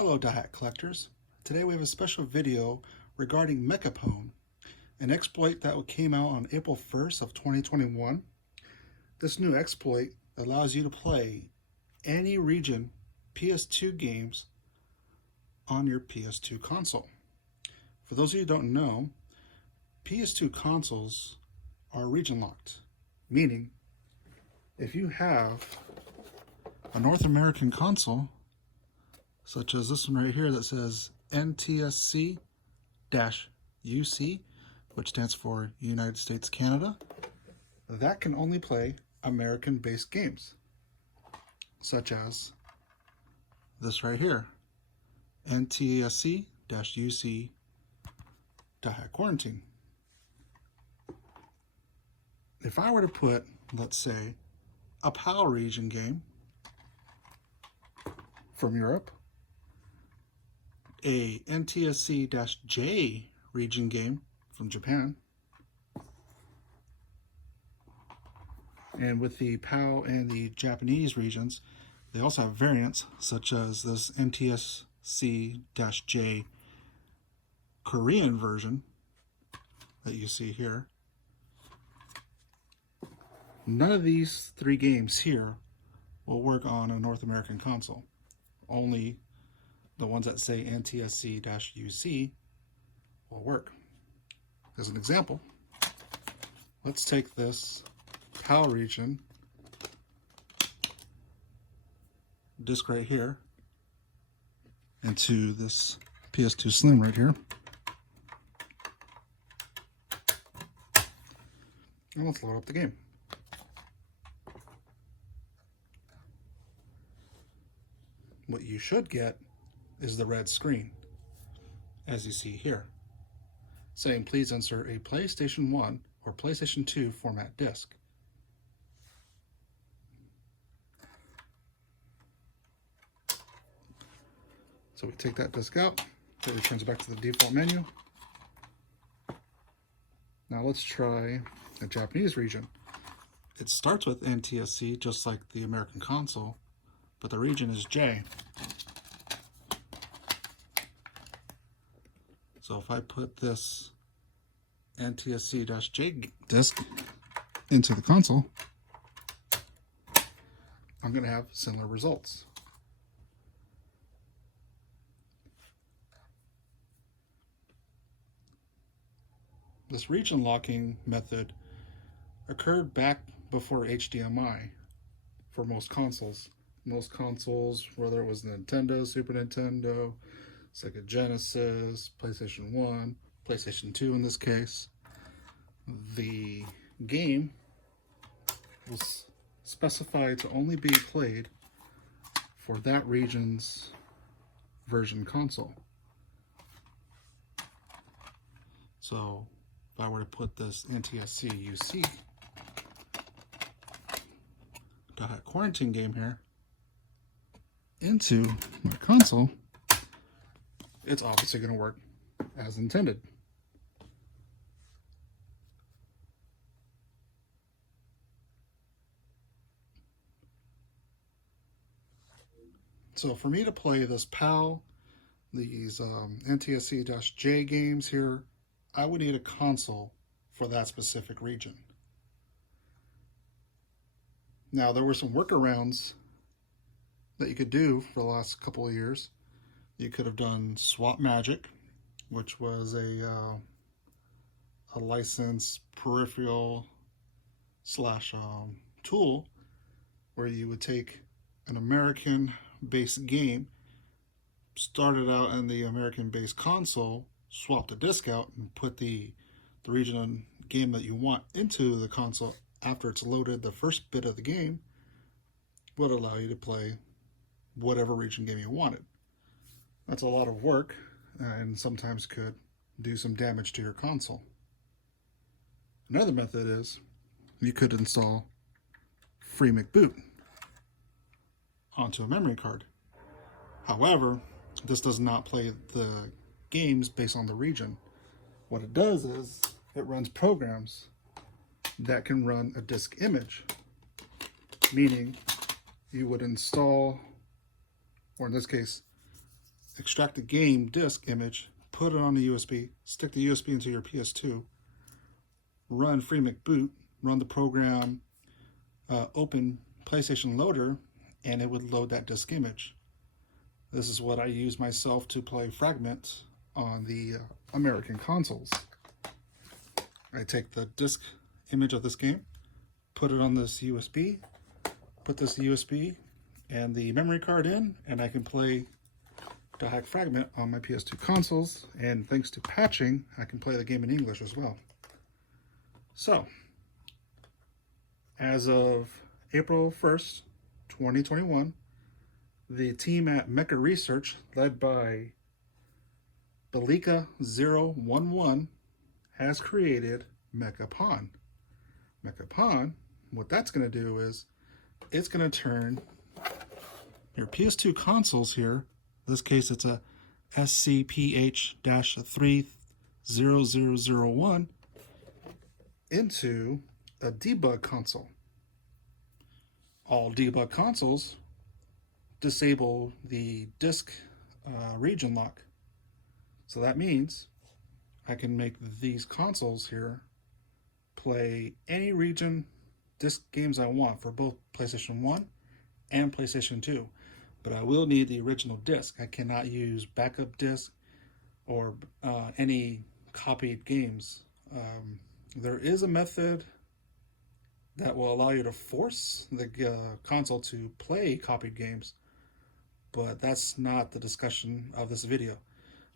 Hello Dothack Collectors. Today we have a special video regarding MechaPwn, an exploit that came out on April 1st of 2021. This new exploit allows you to play any region PS2 games on your PS2 console. For those of you who don't know, PS2 consoles are region locked, meaning if you have a North American console such as this one right here that says NTSC-UC, which stands for United States Canada, that can only play American-based games, such as this right here, NTSC-UC Dothack Quarantine. If I were to put, let's say, a PAL region game from Europe, a NTSC-J region game from Japan, and with the PAL and the Japanese regions, they also have variants such as this NTSC-J Korean version that you see here. None of these three games here will work on a North American console. Only the ones that say NTSC-UC will work. As an example, let's take this PAL region disc right here into this PS2 Slim right here. And let's load up the game. What you should get is the red screen, as you see here, saying please insert a PlayStation 1 or PlayStation 2 format disc. So we take that disc out, it returns back to the default menu. Now let's try a Japanese region. It starts with NTSC just like the American console, but the region is J. So if I put this NTSC-J disc into the console, I'm going to have similar results. This region locking method occurred back before HDMI for most consoles. Most consoles, whether it was Nintendo, Super Nintendo, Sega Genesis, PlayStation 1, PlayStation 2 in this case, the game was specified to only be played for that region's version console. So if I were to put this NTSC-UC Dothack Quarantine game here into my console, it's obviously going to work as intended. So for me to play this PAL, these NTSC-J games here, I would need a console for that specific region. Now there were some workarounds that you could do for the last couple of years. You could have done Swap Magic, which was a licensed peripheral slash tool where you would take an American-based game, start it out in the American-based console, swap the disc out, and put the regional game that you want into the console after it's loaded. The first bit of the game would allow you to play whatever region game you wanted. That's a lot of work and sometimes could do some damage to your console. Another method is you could install FreeMCBoot onto a memory card. However, this does not play the games based on the region. What it does is it runs programs that can run a disk image, meaning you would install, or in this case, extract the game disk image, put it on the USB, stick the USB into your PS2, run FreeMCBoot, run the program open PlayStation Loader, and it would load that disk image. This is what I use myself to play Fragment on the American consoles. I take the disk image of this game, put it on this USB, put this USB and the memory card in, and I can play Dothack Fragment on my PS2 consoles, and thanks to patching, I can play the game in English as well. So, as of April 1st, 2021, the team at MechaResearched, led by Belika011, has created MechaPwn. MechaPwn, what that's going to do is, it's going to turn your PS2 consoles here, in this case it's a SCPH-30001, into a debug console. All debug consoles disable the disk region lock. So that means I can make these consoles here play any region disk games I want for both PlayStation 1 and PlayStation 2. But I will need the original disk. I cannot use backup disk or any copied games. There is a method that will allow you to force the console to play copied games, but that's not the discussion of this video.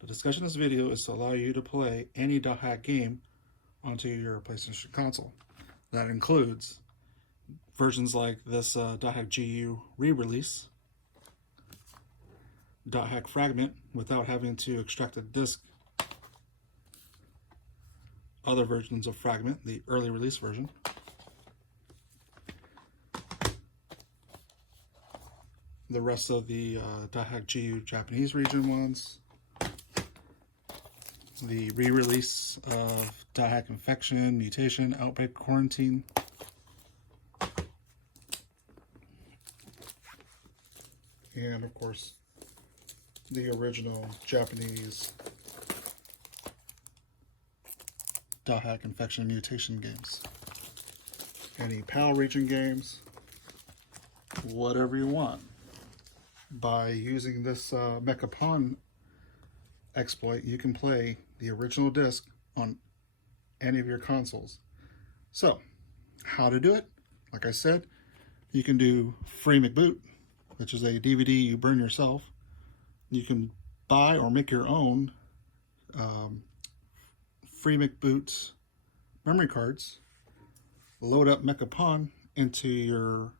The discussion of this video is to allow you to play any Dothack game onto your PlayStation console. That includes versions like this Dothack-G-U re-release, Dothack Fragment without having to extract a disk, other versions of Fragment, the early release version, the rest of the Dothack-G-U Japanese region ones, the re-release of Dothack Infection, Mutation, Outbreak, Quarantine, and of course the original Japanese Dothack Infection and Mutation games. Any PAL region games, whatever you want. By using this MechaPwn exploit, you can play the original disc on any of your consoles. So, how to do it? Like I said, you can do FreeMCBoot, which is a DVD you burn yourself. You can buy or make your own FreeMCBoot memory cards, load up MechaPwn into your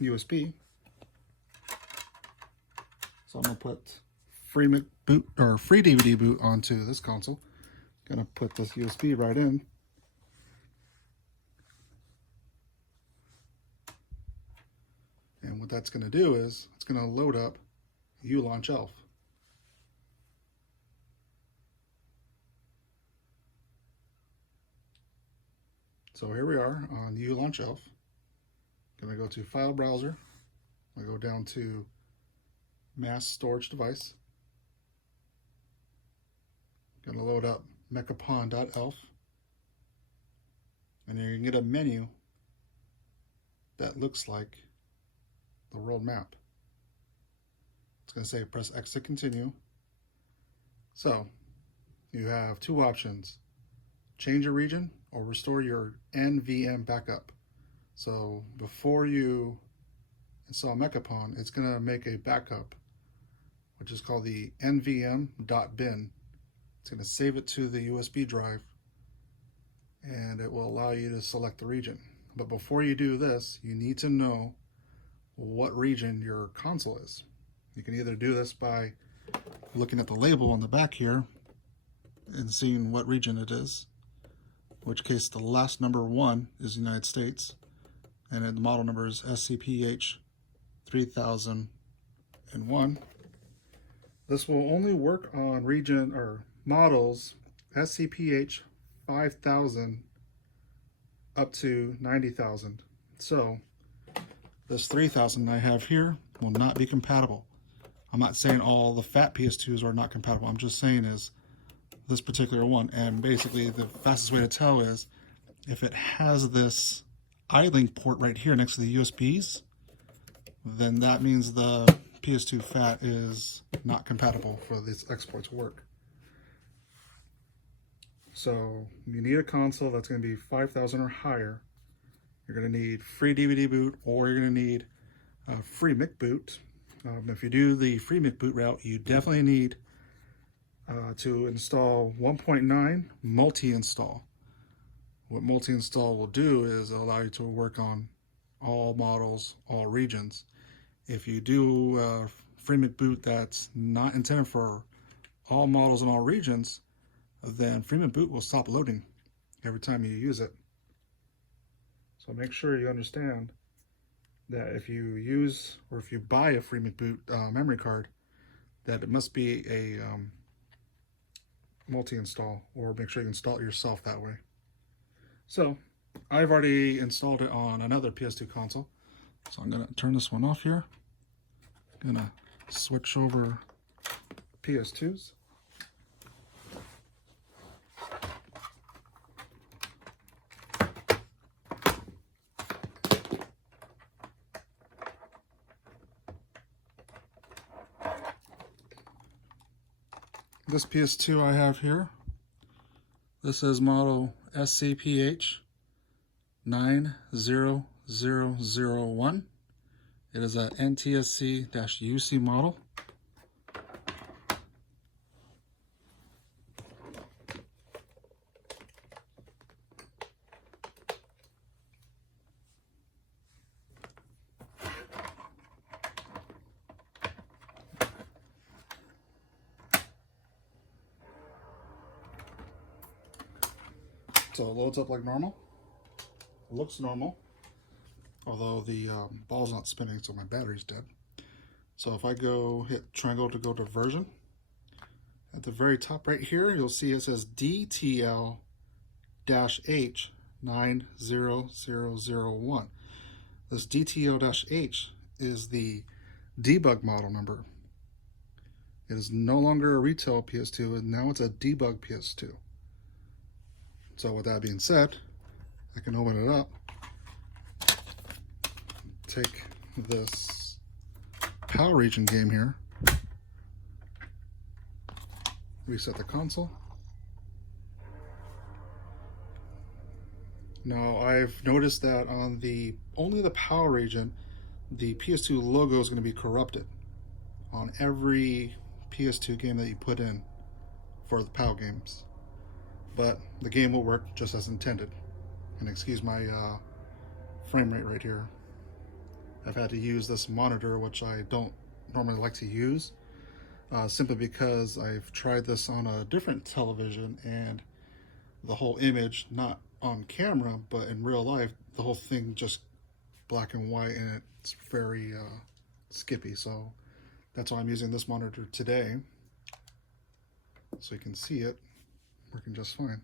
USB. So I'm going to put FreeMCBoot or FreeDVDBoot onto this console. Going to put this USB right in. And what that's going to do is it's going to load up uLaunchELF. So here we are on uLaunchELF. Going to go to File Browser. I go down to Mass Storage Device. Going to load up MechaPwn.elf. And you're going to get a menu that looks like the world map. It's going to say press X to continue. So you have two options: change your region or restore your NVM backup. So before you install MechaPwn, it's going to make a backup, which is called the nvm.bin. It's going to save it to the USB drive, and it will allow you to select the region. But before you do this, you need to know what region your console is. You can either do this by looking at the label on the back here and seeing what region it is, in which case the last number 1 is United States, and then the model number is SCPH-3001. This will only work on region or models SCPH-5000 up to 90,000. So this 3000 I have here will not be compatible. I'm not saying all the fat PS2s are not compatible. I'm just saying is this particular one. And basically the fastest way to tell is if it has this iLink port right here next to the USBs, then that means the PS2 fat is not compatible for this export to work. So you need a console that's going to be 5,000 or higher. You're going to need FreeDVDBoot, or you're going to need FreeMCBoot. If you do the FreeMCBoot route, you definitely need to install 1.9 multi-install. What multi-install will do is allow you to work on all models, all regions. If you do FreeMCBoot that's not intended for all models and all regions, then FreeMCBoot will stop loading every time you use it. So make sure you understand that if you use or if you buy a FreeMCBoot memory card, that it must be a multi-install, or make sure you install it yourself that way. So I've already installed it on another PS2 console. So I'm going to turn this one off here. I'm going to switch over PS2s. This PS2 I have here, this is model SCPH 90001. It is a NTSC-UC model. So it loads up like normal. It looks normal, although the ball's not spinning, so my battery's dead. So if I go hit triangle to go to version, at the very top right here, you'll see it says DTL-H 90001. This DTL-H is the debug model number. It is no longer a retail PS2, and now it's a debug PS2. So with that being said, I can open it up, take this Power Region game here, reset the console. Now I've noticed that on only the Power Region, the PS2 logo is going to be corrupted on every PS2 game that you put in for the PAL games. But the game will work just as intended. And excuse my frame rate right here. I've had to use this monitor, which I don't normally like to use, simply because I've tried this on a different television, and the whole image, not on camera, but in real life, the whole thing just black and white, and it's very skippy. So that's why I'm using this monitor today, so you can see it working just fine.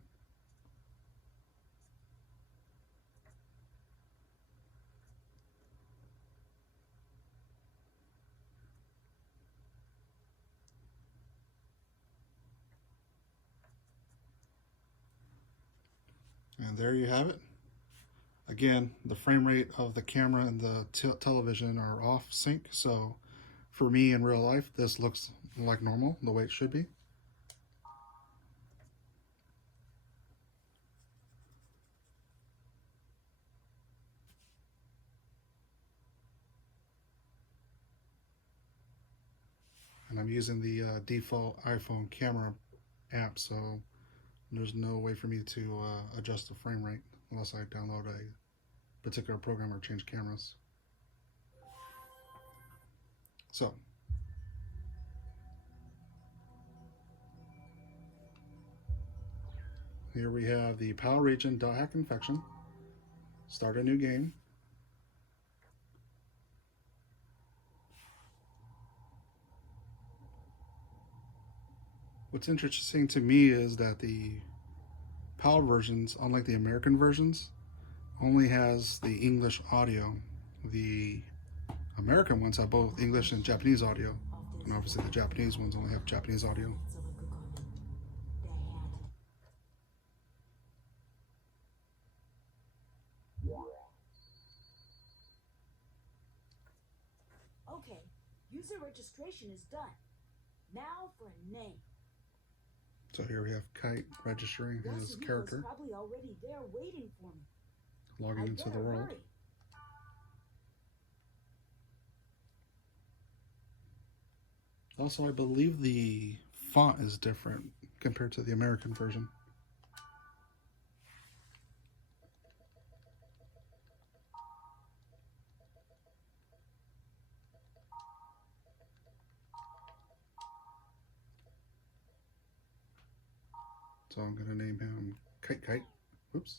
And there you have it. Again, the frame rate of the camera and the television are off sync, so for me in real life, this looks like normal, the way it should be. And I'm using the default iPhone camera app, so there's no way for me to adjust the frame rate unless I download a particular program or change cameras. So here we have the PAL region Dothack infection. Start a new game. What's interesting to me is that the PAL versions, unlike the American versions, only has the English audio. The American ones have both English and Japanese audio. And obviously the Japanese ones only have Japanese audio. Okay, user registration is done. Now for a name. So here we have Kite registering his character. Probably already there waiting for me. Logging into the world. Hurry. Also, I believe the font is different compared to the American version. So I'm going to name him Kite. Oops.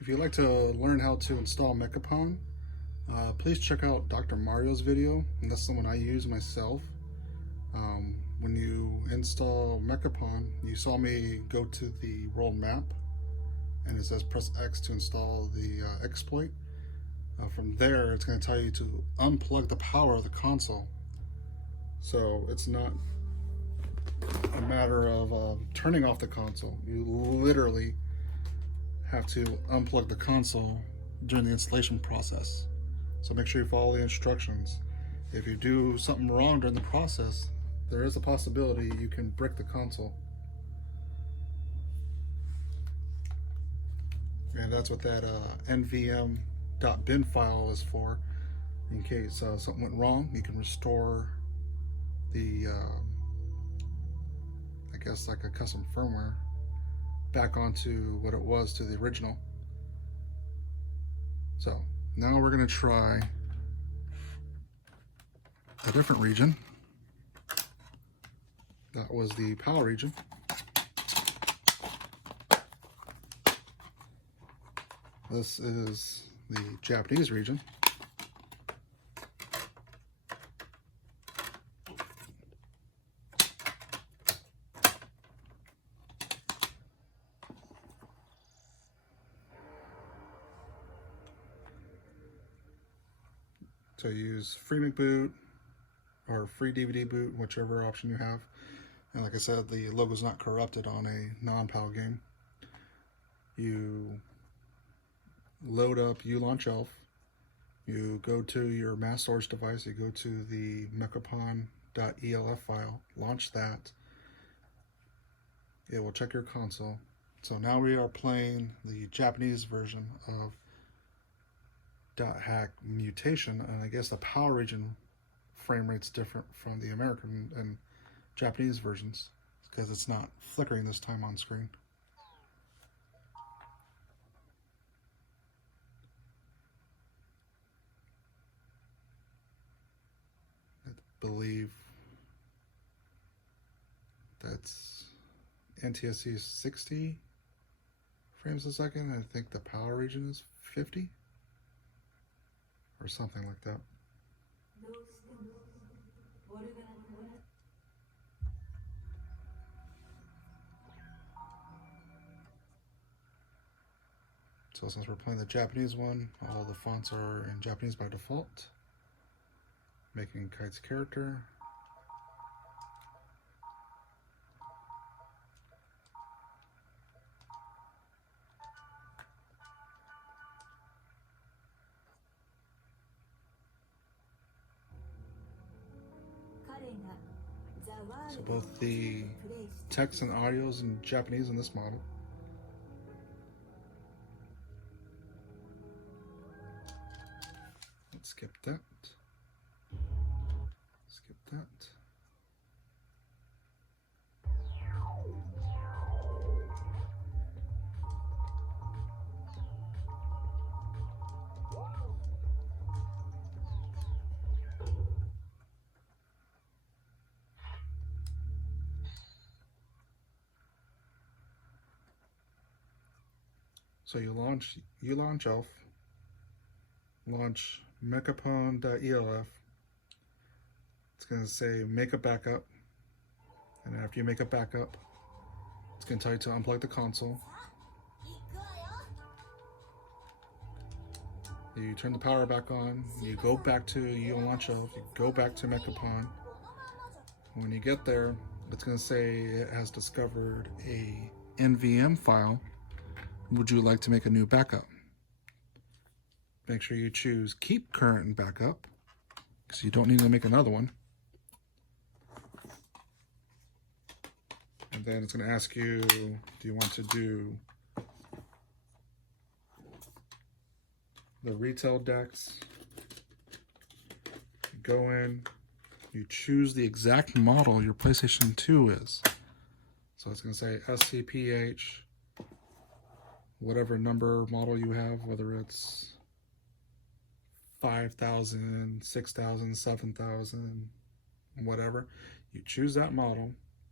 If you'd like to learn how to install MechaPwn, please check out Dr. Mario's video, and that's the one I use myself. When you install MechaPwn, you saw me go to the world map, and it says press X to install the exploit. From there, it's going to tell you to unplug the power of the console. So it's not a matter of turning off the console. You literally have to unplug the console during the installation process. So make sure you follow the instructions. If you do something wrong during the process, there is a possibility you can brick the console. And that's what that nvm.bin file is for. In case something went wrong, you can restore the, I guess like a custom firmware back onto what it was, to the original. So now we're going to try a different region. That was the PAL region. This is the Japanese region. So use FreeMCBoot or FreeDVDBoot, whichever option you have. And like I said, the logo is not corrupted on a non-PAL game. You load up uLaunchELF. You go to your mass storage device. You go to the MechaPwn.elf file. Launch that. It will check your console. So now we are playing the Japanese version of Dothack mutation, and I guess the PAL region frame rate's different from the American and Japanese versions because it's not flickering this time on screen. I believe that's NTSC 60 frames a second. I think the PAL region is 50. Or something like that. So since we're playing the Japanese one, all the fonts are in Japanese by default. Making Kite's character. So both the text and audio is in Japanese in this model. Let's skip that. Skip that. So you launch uLaunchELF, launch MechaPwn.elf. It's going to say make a backup, and after you make a backup, it's going to tell you to unplug the console. You turn the power back on, you go back to uLaunchELF, you go back to MechaPwn. When you get there, it's going to say it has discovered a NVM file. Would you like to make a new backup? Make sure you choose keep current backup, because you don't need to make another one. And then it's going to ask you, do you want to do the retail decks? You go in, you choose the exact model your PlayStation 2 is. So it's going to say SCPH, whatever number model you have, whether it's 5,000, 6,000, 7,000, whatever. You choose that model.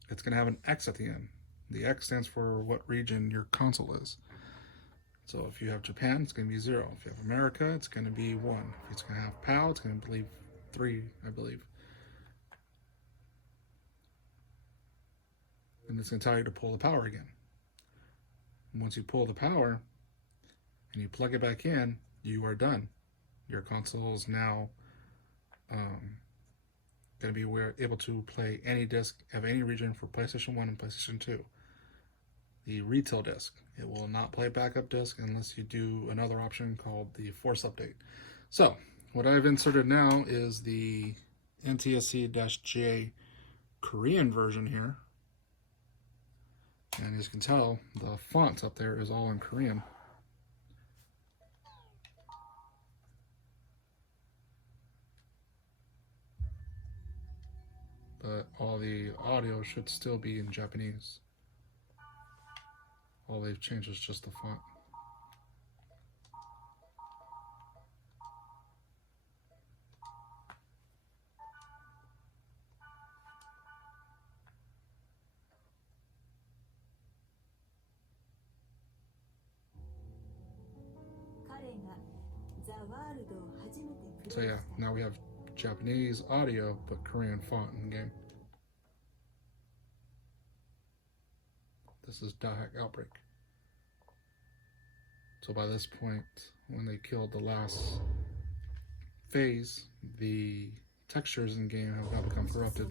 It's going to have an X at the end. The X stands for what region your console is. So if you have Japan, it's going to be 0. If you have America, it's going to be 1. If it's going to have PAL, it's going to be 3, I believe. And it's going to tell you to pull the power again. And once you pull the power and you plug it back in, you are done. Your console is now going to be able to play any disc of any region for PlayStation 1 and PlayStation 2. The retail disc, it will not play backup disc unless you do another option called the Force Update. So what I've inserted now is the NTSC-J Korean version here. And as you can tell, the font up there is all in Korean. But all the audio should still be in Japanese. All they've changed is just the font. So yeah, now we have Japanese audio, but Korean font in the game. This is Dothack Outbreak. So by this point, when they killed the last phase, the textures in the game have now become corrupted.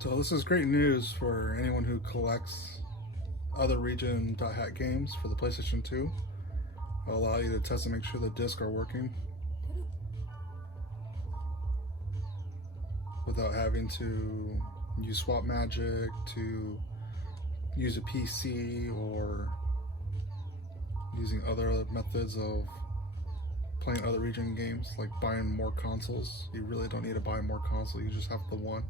So this is great news for anyone who collects other region Dothack games for the PlayStation 2. It'll allow you to test and make sure the discs are working without having to use swap magic, to use a PC, or using other methods of playing other region games, like buying more consoles. You really don't need to buy more consoles, you just have the one.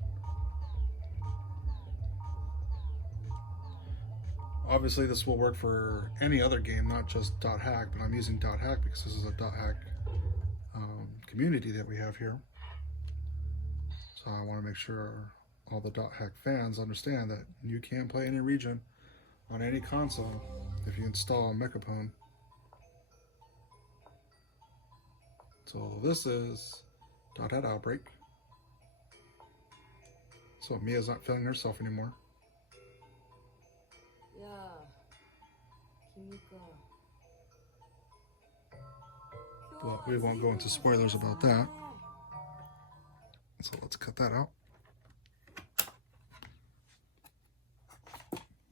Obviously this will work for any other game, not just Dothack, but I'm using Dothack because this is a Dothack community that we have here. So I want to make sure all the Dothack fans understand that you can play any region on any console if you install MechaPwn. So this is Dothack Outbreak. So Mia's not feeling herself anymore. But we won't go into spoilers about that. So let's cut that out.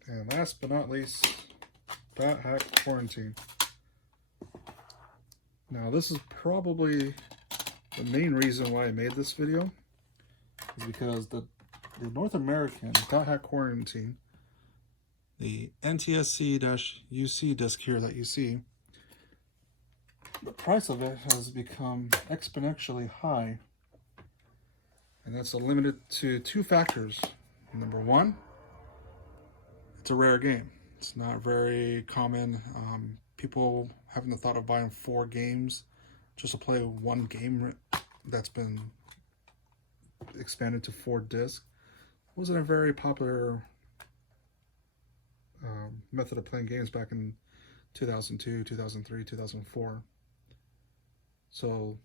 And last but not least, Dothack Quarantine. Now this is probably the main reason why I made this video, is because the North American Dothack Quarantine, the NTSC-UC disc here that you see, the price of it has become exponentially high, and that's limited to two factors. Number one, it's a rare game. It's not very common. People having the thought of buying 4 games just to play one game that's been expanded to 4 discs wasn't a very popular method of playing games back in 2002, 2003, 2004. So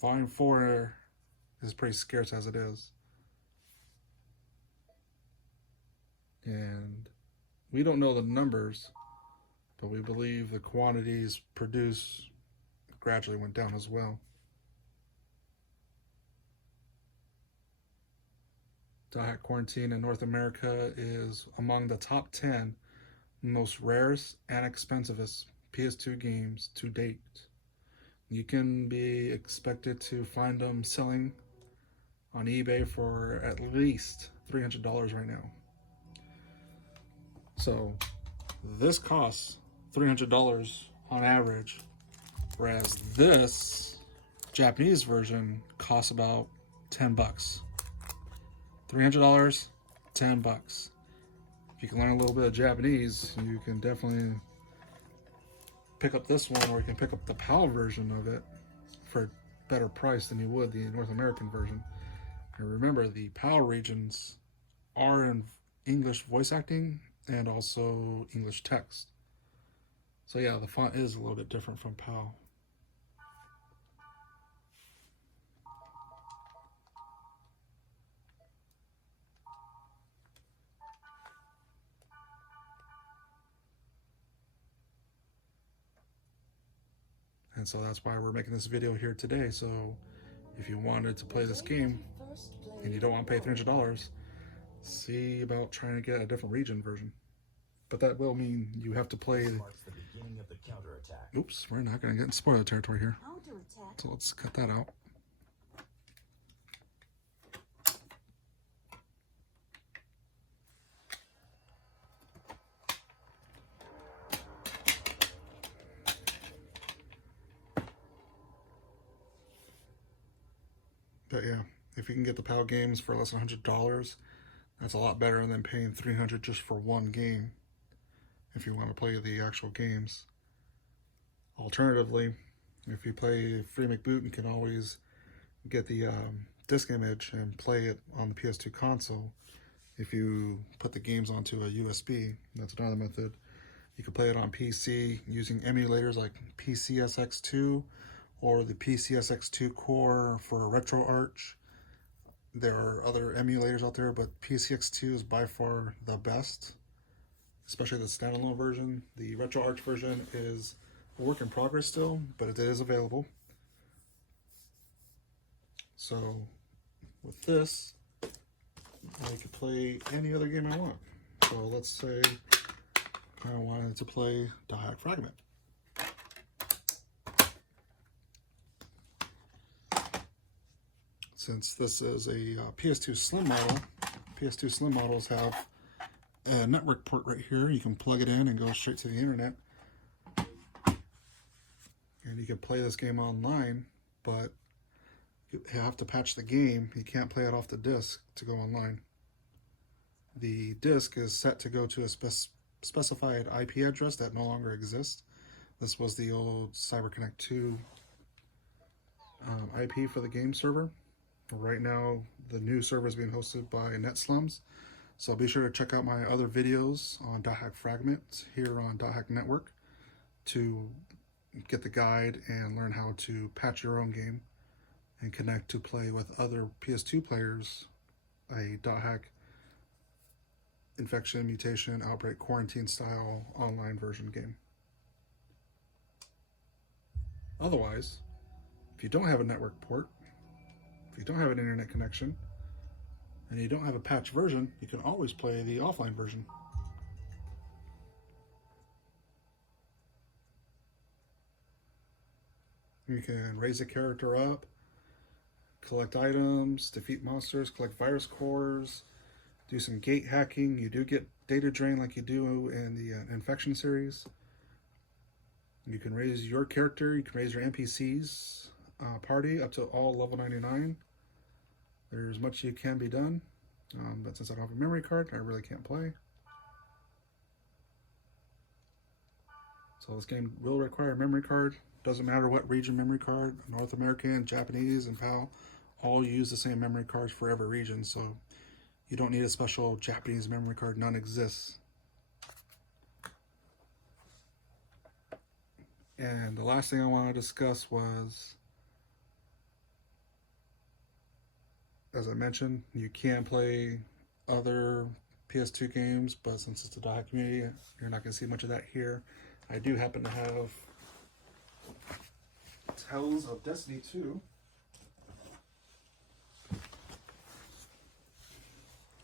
volume 4 is pretty scarce as it is. And we don't know the numbers, but we believe the quantities produced gradually went down as well. Dothack Quarantine in North America is among the top 10 most rarest and expensivest PS2 games to date. You can be expected to find them selling on eBay for at least $300 right now. So this costs $300 on average, whereas this Japanese version costs about $10. $300, $10. If you can learn a little bit of Japanese, you can definitely pick up this one, or you can pick up the PAL version of it for a better price than you would the North American version. And remember, the PAL regions are in English voice acting and also English text. So yeah, the font is a little bit different from PAL. And so that's why we're making this video here today. So if you wanted to play this game and you don't want to pay $300, see about trying to get a different region version. But that will mean you have to play. Oops, we're not going to get in spoiler territory here. So let's cut that out. But yeah, if you can get the PAL games for less than $100, that's a lot better than paying $300 just for one game if you want to play the actual games. Alternatively, if you play FreeMCBoot, you can always get the disk image and play it on the PS2 console. If you put the games onto a USB, that's another method. You can play it on PC using emulators like PCSX2 or the PCSX2 core for RetroArch. There are other emulators out there, but PCSX2 is by far the best, especially the standalone version. The RetroArch version is a work in progress still, but it is available. So with this, I could play any other game I want. So let's say I wanted to play Dothack Fragment. Since this is a PS2 Slim model, PS2 Slim models have a network port right here. You can plug it in and go straight to the internet. And you can play this game online, but you have to patch the game. You can't play it off the disc to go online. The disc is set to go to a specified IP address that no longer exists. This was the old CyberConnect 2 IP for the game server. Right now, the new server is being hosted by NetSlums. So be sure to check out my other videos on Dothack Fragment here on Dothack Network to get the guide and learn how to patch your own game and connect to play with other PS2 players a Dothack infection, mutation, outbreak, quarantine style online version game. Otherwise, if you don't have a network port, if you don't have an internet connection, and you don't have a patch version, you can always play the offline version. You can raise a character up, collect items, defeat monsters, collect virus cores, do some gate hacking. You do get data drain like you do in the Infection series. You can raise your character, you can raise your NPCs party up to all level 99. There's much you can be done, but since I don't have a memory card, I really can't play. So this game will require a memory card. Doesn't matter what region memory card, North American, Japanese, and PAL, all use the same memory cards for every region, so you don't need a special Japanese memory card, none exists. And the last thing I want to discuss was, as I mentioned, you can play other PS2 games, but since it's a Dothack community, you're not going to see much of that here. I do happen to have Tales of Destiny 2.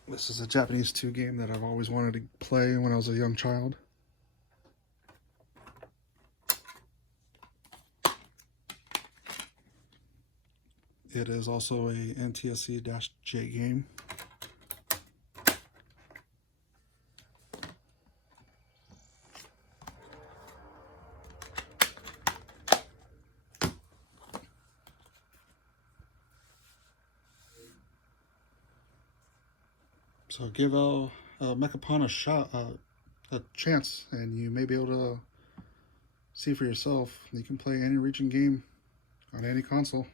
This is a Japanese 2 game that I've always wanted to play when I was a young child. It is also a NTSC-J game. So give MechaPwn a chance, and you may be able to see for yourself. You can play any region game on any console.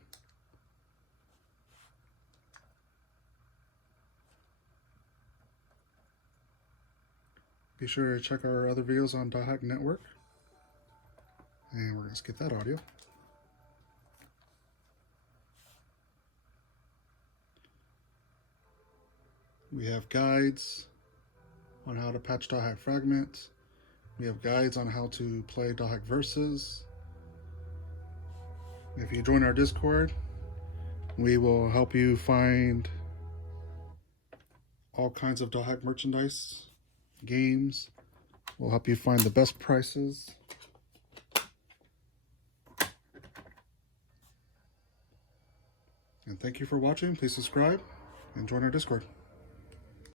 Be sure to check our other videos on Dothack Network. And we're going to skip that audio. We have guides on how to patch Dothack Fragment. We have guides on how to play Dothack Versus. If you join our Discord, we will help you find all kinds of Dothack merchandise, games. We'll help you find the best prices. And thank you for watching. Please subscribe and join our Discord.